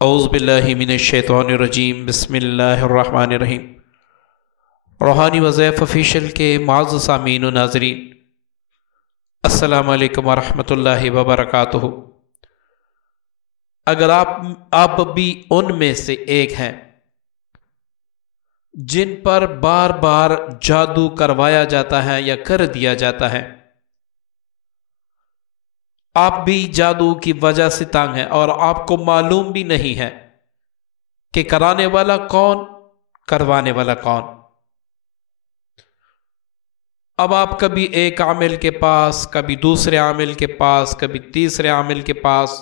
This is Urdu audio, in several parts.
اعوذ باللہ من الشیطان الرجیم بسم اللہ الرحمن الرحیم۔ روحانی وظائف آفیشیل کے معزز سامعین و ناظرین، السلام علیکم ورحمۃ اللہ وبرکاتہ۔ اگر آپ بھی ان میں سے ایک ہیں جن پر بار بار جادو کروایا جاتا ہے یا کر دیا جاتا ہے، آپ بھی جادو کی وجہ سے تنگ ہیں اور آپ کو معلوم بھی نہیں ہے کہ کرانے والا کون، کروانے والا کون۔ اب آپ کبھی ایک عامل کے پاس، کبھی دوسرے عامل کے پاس، کبھی تیسرے عامل کے پاس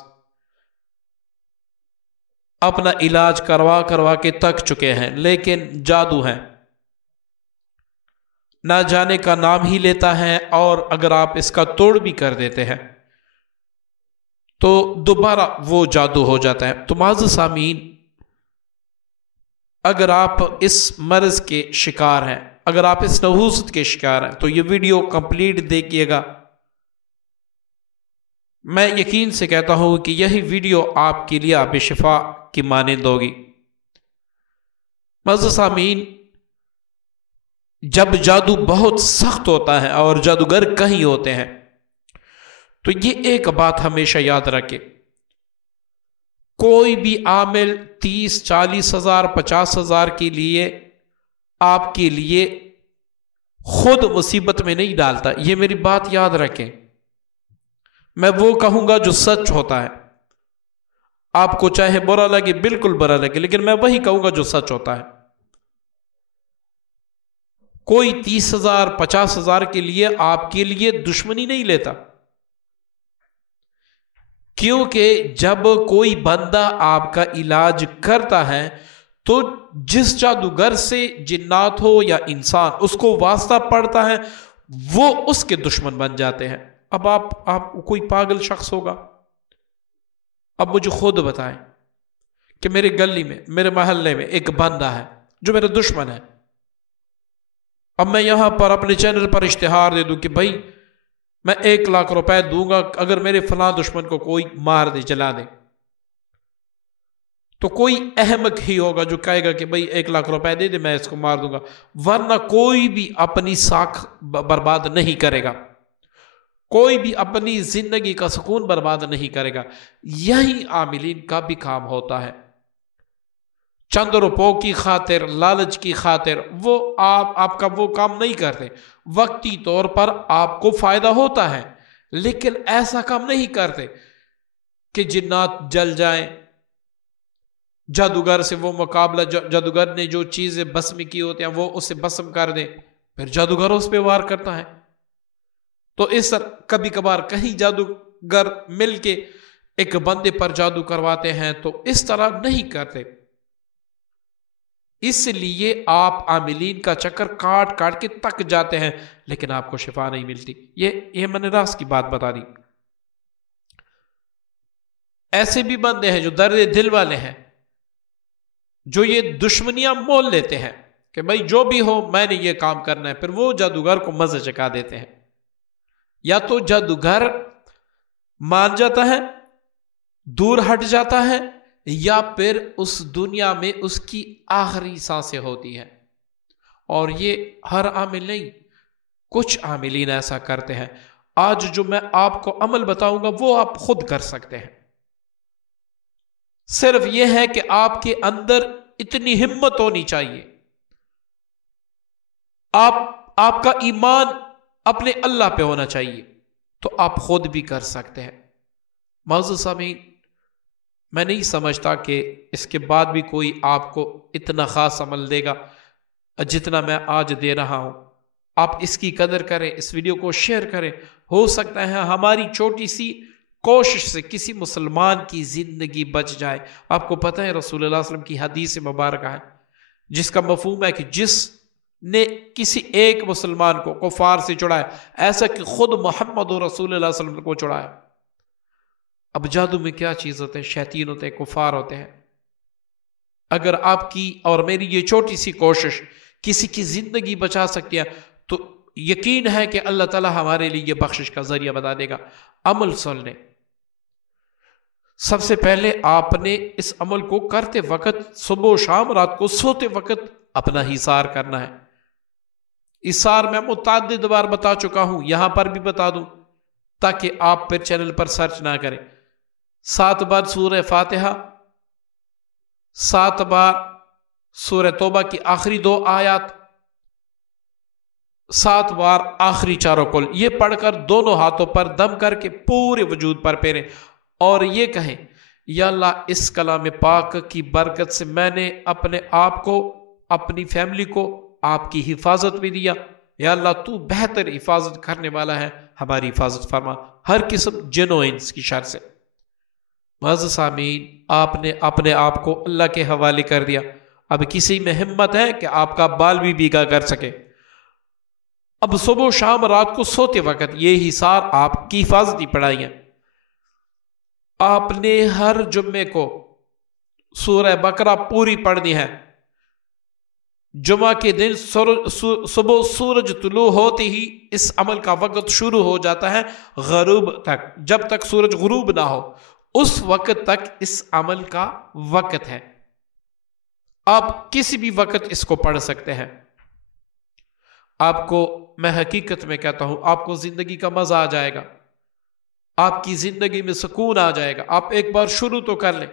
اپنا علاج کروا کے تک چکے ہیں، لیکن جادو ہے، نہ جانے کا نام ہی لیتا ہے، اور اگر آپ اس کا توڑ بھی کر دیتے ہیں تو دوبارہ وہ جادو ہو جاتا ہے۔ تو معزز سامعین، اگر آپ اس مرض کے شکار ہیں، اگر آپ اس نحوست کے شکار ہیں تو یہ ویڈیو کمپلیٹ دیکھیے گا۔ میں یقین سے کہتا ہوں کہ یہی ویڈیو آپ کے لیے آب شفا کی مانند ہوگی۔ معزز سامعین، جب جادو بہت سخت ہوتا ہے اور جادوگر کہیں ہوتے ہیں تو یہ ایک بات ہمیشہ یاد رکھے، کوئی بھی عامل 30-40 ہزار 50 ہزار کے لیے آپ کے لیے خود مصیبت میں نہیں ڈالتا۔ یہ میری بات یاد رکھیں، میں وہ کہوں گا جو سچ ہوتا ہے، آپ کو چاہے برا لگے، بالکل برا لگے، لیکن میں وہی کہوں گا جو سچ ہوتا ہے۔ کوئی 30 ہزار 50 ہزار کے لیے آپ کے لیے دشمنی نہیں لیتا، کیونکہ جب کوئی بندہ آپ کا علاج کرتا ہے تو جس جادوگر سے جنات ہو یا انسان اس کو واسطہ پڑتا ہے، وہ اس کے دشمن بن جاتے ہیں۔ اب آپ کوئی پاگل شخص ہوگا، اب مجھے خود بتائیں کہ میرے گلی میں، میرے محلے میں ایک بندہ ہے جو میرا دشمن ہے، اب میں یہاں پر اپنے چینل پر اشتہار دے دوں کہ بھائی میں 1 لاکھ روپے دوں گا اگر میرے فلاں دشمن کو کوئی مار دے، جلا دے، تو کوئی احمق ہی ہوگا جو کہے گا کہ بھائی 1 لاکھ روپے دے دے، میں اس کو مار دوں گا، ورنہ کوئی بھی اپنی ساکھ برباد نہیں کرے گا، کوئی بھی اپنی زندگی کا سکون برباد نہیں کرے گا۔ یہی عاملین کا بھی کام ہوتا ہے، چند روپوں کی خاطر، لالچ کی خاطر وہ آپ کا وہ کام نہیں کرتے۔ وقتی طور پر آپ کو فائدہ ہوتا ہے، لیکن ایسا کام نہیں کرتے کہ جنات جل جائیں، جادوگر سے وہ مقابلہ، جادوگر نے جو چیزیں بسم کی ہوتی ہیں وہ اسے بسم کر دیں، پھر جادوگر اس پہ وار کرتا ہے۔ تو اس طرح کبھی کبھار کہیں جادوگر مل کے ایک بندے پر جادو کرواتے ہیں، تو اس طرح نہیں کرتے۔ اس لیے آپ عاملین کا چکر کاٹ کے تک جاتے ہیں، لیکن آپ کو شفا نہیں ملتی۔ یہ میں نے راز کی بات بتا دی۔ ایسے بھی بندے ہیں جو درد دل والے ہیں، جو یہ دشمنیاں مول لیتے ہیں کہ بھائی جو بھی ہو میں نے یہ کام کرنا ہے، پھر وہ جادوگر کو مزے چکا دیتے ہیں۔ یا تو جادوگر مان جاتا ہے، دور ہٹ جاتا ہے، یا پھر اس دنیا میں اس کی آخری سانسیں ہوتی ہیں۔ اور یہ ہر عامل نہیں، کچھ عاملین ایسا کرتے ہیں۔ آج جو میں آپ کو عمل بتاؤں گا وہ آپ خود کر سکتے ہیں، صرف یہ ہے کہ آپ کے اندر اتنی ہمت ہونی چاہیے، آپ کا ایمان اپنے اللہ پہ ہونا چاہیے، تو آپ خود بھی کر سکتے ہیں۔ معزز سامعین، میں نہیں سمجھتا کہ اس کے بعد بھی کوئی آپ کو اتنا خاص عمل دے گا جتنا میں آج دے رہا ہوں۔ آپ اس کی قدر کریں، اس ویڈیو کو شیئر کریں، ہو سکتا ہے ہماری چھوٹی سی کوشش سے کسی مسلمان کی زندگی بچ جائے۔ آپ کو پتہ ہے رسول اللہ صلی اللہ علیہ وسلم کی حدیث مبارکہ ہے جس کا مفہوم ہے کہ جس نے کسی ایک مسلمان کو کفار سے چھڑایا، ایسا کہ خود محمد رسول اللہ صلی اللہ علیہ وسلم کو چھڑایا۔ اب جادو میں کیا چیز ہوتے ہیں؟ شیاطین ہوتے ہیں، کفار ہوتے ہیں۔ اگر آپ کی اور میری یہ چھوٹی سی کوشش کسی کی زندگی بچا سکتی ہے تو یقین ہے کہ اللہ تعالی ہمارے لیے یہ بخشش کا ذریعہ بتا دے گا۔ عمل سن لیں، سب سے پہلے آپ نے اس عمل کو کرتے وقت صبح و شام رات کو سوتے وقت اپنا حصار کرنا ہے۔ حصار میں متعدد بار بتا چکا ہوں، یہاں پر بھی بتا دوں تاکہ آپ پھر چینل پر سرچ نہ کریں۔ 7 بار سورہ فاتحہ، 7 بار سورہ توبہ کی آخری 2 آیات، 7 بار آخری 4 کل، یہ پڑھ کر دونوں ہاتھوں پر دم کر کے پورے وجود پر پھیریں اور یہ کہیں یا اللہ اس کلام پاک کی برکت سے میں نے اپنے آپ کو، اپنی فیملی کو آپ کی حفاظت بھی دیا، یا اللہ تو بہتر حفاظت کرنے والا ہے، ہماری حفاظت فرما ہر قسم جن و انس کی شر سے۔ معزز سامعین، آپ نے اپنے آپ کو اللہ کے حوالے کر دیا، اب کسی میں ہمت ہے کہ آپ کا بال بھی بھیگا کر سکے؟ اب صبح و شام رات کو سوتے وقت یہ حصار آپ کی حفاظتی پڑھائی ہے۔ آپ نے ہر جمعے کو سورہ بقرہ پوری پڑھنی ہے۔ جمعہ کے دن صبح سورج طلوع ہوتے ہی اس عمل کا وقت شروع ہو جاتا ہے غروب تک، جب تک سورج غروب نہ ہو اس وقت تک اس عمل کا وقت ہے۔ آپ کسی بھی وقت اس کو پڑھ سکتے ہیں۔ آپ کو میں حقیقت میں کہتا ہوں، آپ کو زندگی کا مزہ آ جائے گا، آپ کی زندگی میں سکون آ جائے گا۔ آپ ایک بار شروع تو کر لیں۔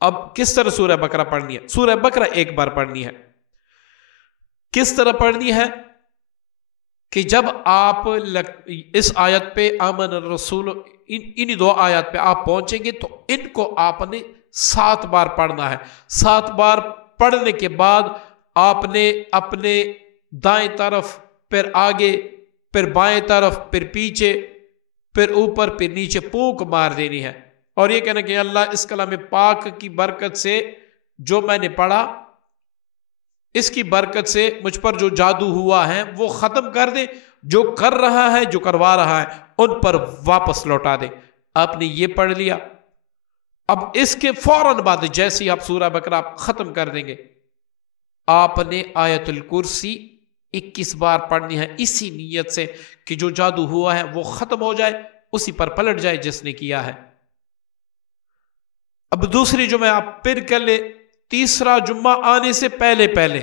اب کس طرح سورہ بقرہ پڑھنی ہے؟ سورہ بقرہ ایک بار پڑھنی ہے۔ کس طرح پڑھنی ہے کہ جب آپ اس آیت پہ آمن الرسول، انہی 2 آیات پہ آپ پہنچیں گے تو ان کو آپ نے 7 بار پڑھنا ہے۔ 7 بار پڑھنے کے بعد آپ نے اپنے دائیں طرف، پھر آگے، پھر بائیں طرف، پھر پیچھے، پھر اوپر، پھر نیچے پھونک مار دینی ہے اور یہ کہنا کہ اللہ اس کلام پاک کی برکت سے جو میں نے پڑھا، اس کی برکت سے مجھ پر جو جادو ہوا ہے وہ ختم کر دے، جو کر رہا ہے، جو کروا رہا ہے ان پر واپس لوٹا دے۔ آپ نے یہ پڑھ لیا۔ اب اس کے فوراً بعد جیسے ہی آپ سورہ بقرہ ختم کر دیں گے، آپ نے آیت الکرسی 21 بار پڑھنی ہے، اسی نیت سے کہ جو جادو ہوا ہے وہ ختم ہو جائے، اسی پر پلٹ جائے جس نے کیا ہے۔ اب دوسری جمعہ آپ پھر کر لیں، تیسرا جمعہ آنے سے پہلے پہلے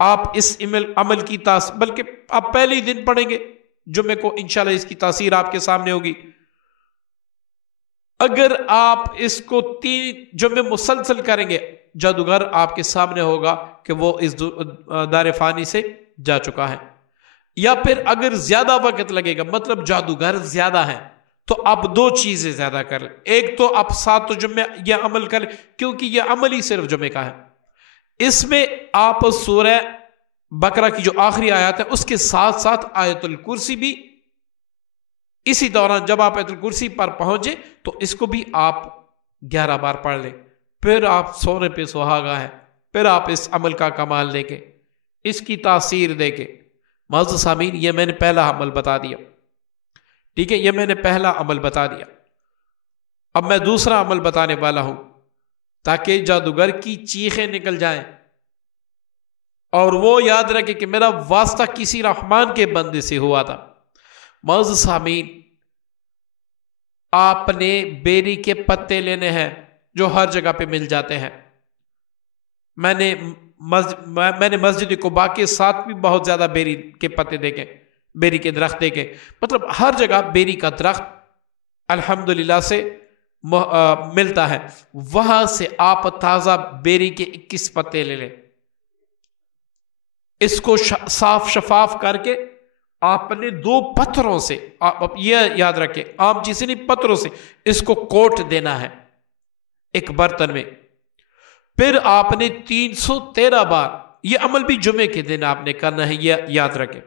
آپ اس عمل کی بلکہ آپ پہلے ہی دن پڑھیں گے جمعے کو، انشاءاللہ اس کی تاثیر آپ کے سامنے ہوگی۔ اگر آپ اس کو 3 جمعے مسلسل کریں گے، جادوگر آپ کے سامنے ہوگا کہ وہ اس دار فانی سے جا چکا ہے۔ یا پھر اگر زیادہ وقت لگے گا، مطلب جادوگر زیادہ ہے، تو آپ 2 چیزیں زیادہ کر لیں۔ ایک تو آپ 7 جمعے یہ عمل کر لیں، کیونکہ یہ عمل ہی صرف جمعے کا ہے۔ اس میں آپ سورہ بقرہ کی جو آخری آیات ہے اس کے ساتھ ساتھ آیت الکرسی بھی اسی دوران، جب آپ آیت الکرسی پر پہنچے تو اس کو بھی آپ 11 بار پڑھ لیں۔ پھر آپ سونے پہ سہاگا ہے، پھر آپ اس عمل کا کمال لے کے، اس کی تاثیر دے کے۔ معزز سامعین، یہ میں نے پہلا عمل بتا دیا، ٹھیک ہے، یہ میں نے پہلا عمل بتا دیا۔ اب میں دوسرا عمل بتانے والا ہوں تاکہ جادوگر کی چیخیں نکل جائیں اور وہ یاد رکھے کہ میرا واسطہ کسی رحمان کے بندے سے ہوا تھا۔ معزز سامعین، آپ نے بیری کے پتے لینے ہیں جو ہر جگہ پہ مل جاتے ہیں۔ میں نے مسجد قباء کے ساتھ بھی بہت زیادہ بیری کے پتے دیکھے، بیری کے درخت دیکھے، مطلب ہر جگہ بیری کا درخت الحمدللہ سے ملتا ہے۔ وہاں سے آپ تازہ بیری کے 21 پتے لے لیں، اس کو صاف شفاف کر کے آپ نے 2 پتھروں سے، آپ یہ یاد رکھیں عام چیزیں نہیں، پتھروں سے اس کو کوٹ دینا ہے ایک برتن میں۔ پھر آپ نے 313 بار، یہ عمل بھی جمعے کے دن آپ نے کرنا ہے، یہ یاد رکھیں۔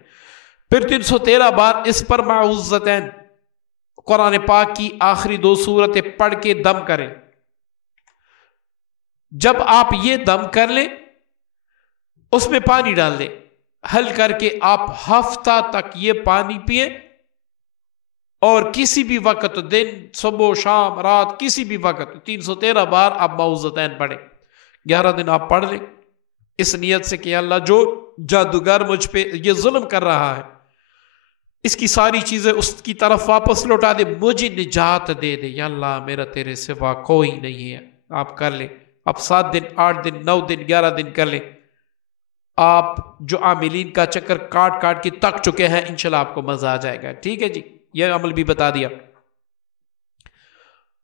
پھر 313 بار اس پر معوذتین، قرآن پاک کی آخری 2 سورتیں پڑھ کے دم کریں۔ جب آپ یہ دم کر لیں، اس میں پانی ڈال دیں، حل کر کے آپ ہفتہ تک یہ پانی پئیں، اور کسی بھی وقت، دن، صبح، شام، رات، کسی بھی وقت 313 بار آپ معوذتین پڑھیں۔ 11 دن آپ پڑھ لیں اس نیت سے کہ اللہ جو جادوگر مجھ پہ یہ ظلم کر رہا ہے، اس کی ساری چیزیں اس کی طرف واپس لوٹا دے، مجھے نجات دے دے، یا اللہ میرا تیرے سوا کوئی نہیں ہے، آپ کر لیں۔ آپ 7 دن 8 دن 9 دن 11 دن کر لیں، آپ جو عاملین کا چکر کاٹ کاٹ کے تک چکے ہیں انشاءاللہ آپ کو مزہ آ جائے گا۔ ٹھیک ہے جی، یہ عمل بھی بتا دیا۔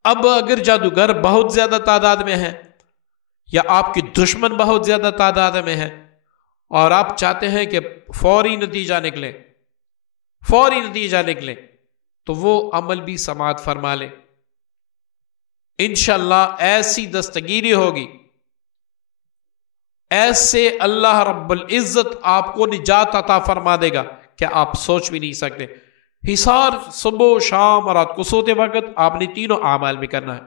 اب اگر جادوگر بہت زیادہ تعداد میں ہے یا آپ کے دشمن بہت زیادہ تعداد میں ہے اور آپ چاہتے ہیں کہ فوری نتیجہ نکلے، فوری نتیجہ نکلے، تو وہ عمل بھی سماعت فرما لے، انشاءاللہ ایسی دستگیری ہوگی، ایسے اللہ رب العزت آپ کو نجات عطا فرما دے گا کہ آپ سوچ بھی نہیں سکتے۔ حصار صبح شام اور رات کو سوتے وقت آپ نے تینوں اعمال میں کرنا ہے۔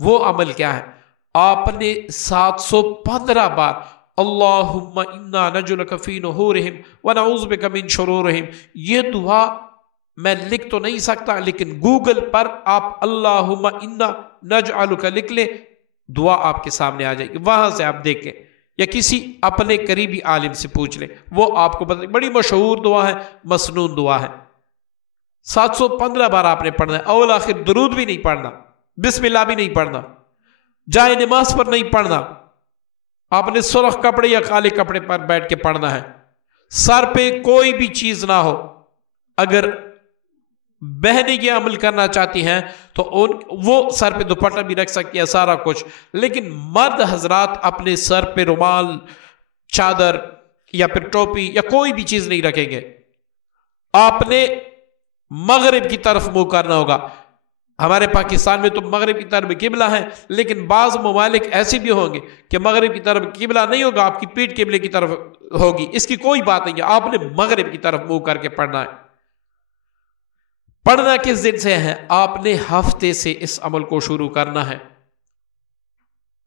وہ عمل کیا ہے؟ آپ نے 715 بار اللہم انا نجلک فی نحورہم ونعوذ بک من شرورہم، یہ دعا میں لکھ تو نہیں سکتا لیکن گوگل پر آپ اللہم انا نجعلک لکھ لیں، دعا آپ کے سامنے آ جائے گی، وہاں سے آپ دیکھیں یا کسی اپنے قریبی عالم سے پوچھ لیں، وہ آپ کو بتا، بڑی مشہور دعا ہے، مسنون دعا ہے۔ 715 بار آپ نے پڑھنا ہے، اول آخر درود بھی نہیں پڑھنا، بسم اللہ بھی نہیں پڑھنا، جائے نماز پر نہیں پڑھنا، آپ نے سرخ کپڑے یا کالے کپڑے پر بیٹھ کے پڑھنا ہے، سر پہ کوئی بھی چیز نہ ہو۔ اگر بہنیں یہ عمل کرنا چاہتی ہیں تو وہ سر پہ دوپٹہ بھی رکھ سکتی ہے، سارا کچھ، لیکن مرد حضرات اپنے سر پہ رومال، چادر یا پھر ٹوپی یا کوئی بھی چیز نہیں رکھیں گے۔ آپ نے مغرب کی طرف منہ کرنا ہوگا۔ ہمارے پاکستان میں تو مغرب کی طرف قبلہ ہے، لیکن بعض ممالک ایسے بھی ہوں گے کہ مغرب کی طرف قبلہ نہیں ہوگا، آپ کی پیٹھ قبلے کی طرف ہوگی، اس کی کوئی بات نہیں ہے، آپ نے مغرب کی طرف منہ کر کے پڑھنا ہے۔ پڑھنا کس دن سے ہے؟ آپ نے ہفتے سے اس عمل کو شروع کرنا ہے،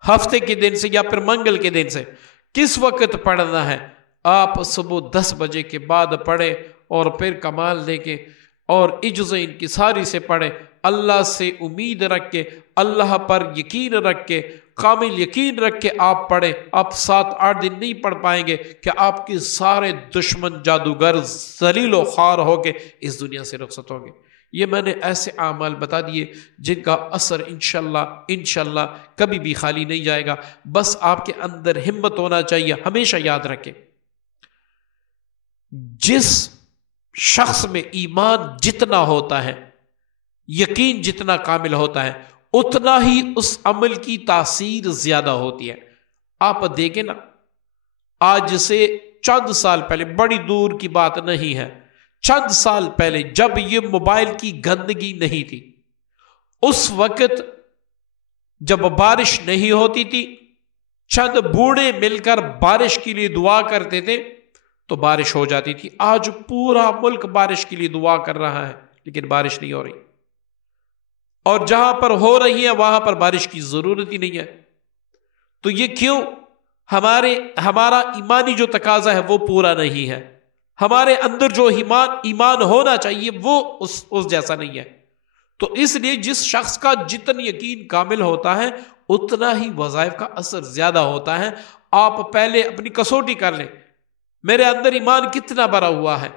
ہفتے کے دن سے یا پھر منگل کے دن سے۔ کس وقت پڑھنا ہے؟ آپ صبح 10 بجے کے بعد پڑھیں اور پھر کمال دے کے اور عجز انکساری سے پڑھیں، اللہ سے امید رکھ کے، اللہ پر یقین رکھ کے، کامل یقین رکھ کے آپ پڑھیں۔ آپ 7-8 دن نہیں پڑھ پائیں گے کہ آپ کے سارے دشمن جادوگر ذلیل و خوار ہو کے اس دنیا سے رخصت ہوں گے۔ یہ میں نے ایسے اعمال بتا دیے جن کا اثر انشاءاللہ کبھی بھی خالی نہیں جائے گا۔ بس آپ کے اندر ہمت ہونا چاہیے۔ ہمیشہ یاد رکھیں، جس شخص میں ایمان جتنا ہوتا ہے، یقین جتنا کامل ہوتا ہے، اتنا ہی اس عمل کی تاثیر زیادہ ہوتی ہے۔ آپ دیکھیں نا، آج سے چند سال پہلے، بڑی دور کی بات نہیں ہے، چند سال پہلے جب یہ موبائل کی گندگی نہیں تھی، اس وقت جب بارش نہیں ہوتی تھی، چند بوڑھے مل کر بارش کے لیے دعا کرتے تھے تو بارش ہو جاتی تھی۔ آج پورا ملک بارش کے لیے دعا کر رہا ہے لیکن بارش نہیں ہو رہی، اور جہاں پر ہو رہی ہے وہاں پر بارش کی ضرورت ہی نہیں ہے۔ تو یہ کیوں؟ ہمارا ایمانی جو تقاضا ہے وہ پورا نہیں ہے، ہمارے اندر جو ایمان ہونا چاہیے وہ اس جیسا نہیں ہے۔ تو اس لیے جس شخص کا جتنا یقین کامل ہوتا ہے اتنا ہی وظائف کا اثر زیادہ ہوتا ہے۔ آپ پہلے اپنی کسوٹی کر لیں، میرے اندر ایمان کتنا بھرا ہوا ہے،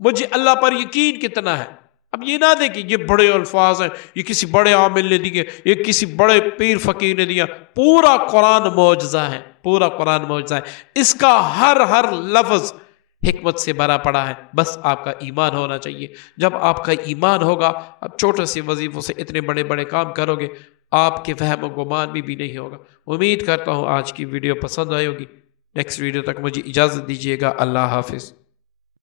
مجھے اللہ پر یقین کتنا ہے۔ اب یہ نہ دیکھیں یہ بڑے الفاظ ہیں، یہ کسی بڑے عامل نے دیے، یہ کسی بڑے پیر فقیر نے دیا۔ پورا قرآن معجزہ ہے، پورا قرآن معجزہ ہے، اس کا ہر لفظ حکمت سے بھرا پڑا ہے۔ بس آپ کا ایمان ہونا چاہیے۔ جب آپ کا ایمان ہوگا، اب چھوٹے سے وظیفوں سے اتنے بڑے بڑے کام کرو گے، آپ کے فہم و گمان بھی نہیں ہوگا۔ امید کرتا ہوں آج کی ویڈیو پسند آئی ہوگی۔ نیکسٹ ویڈیو تک مجھے اجازت دیجیے گا۔ اللہ حافظ۔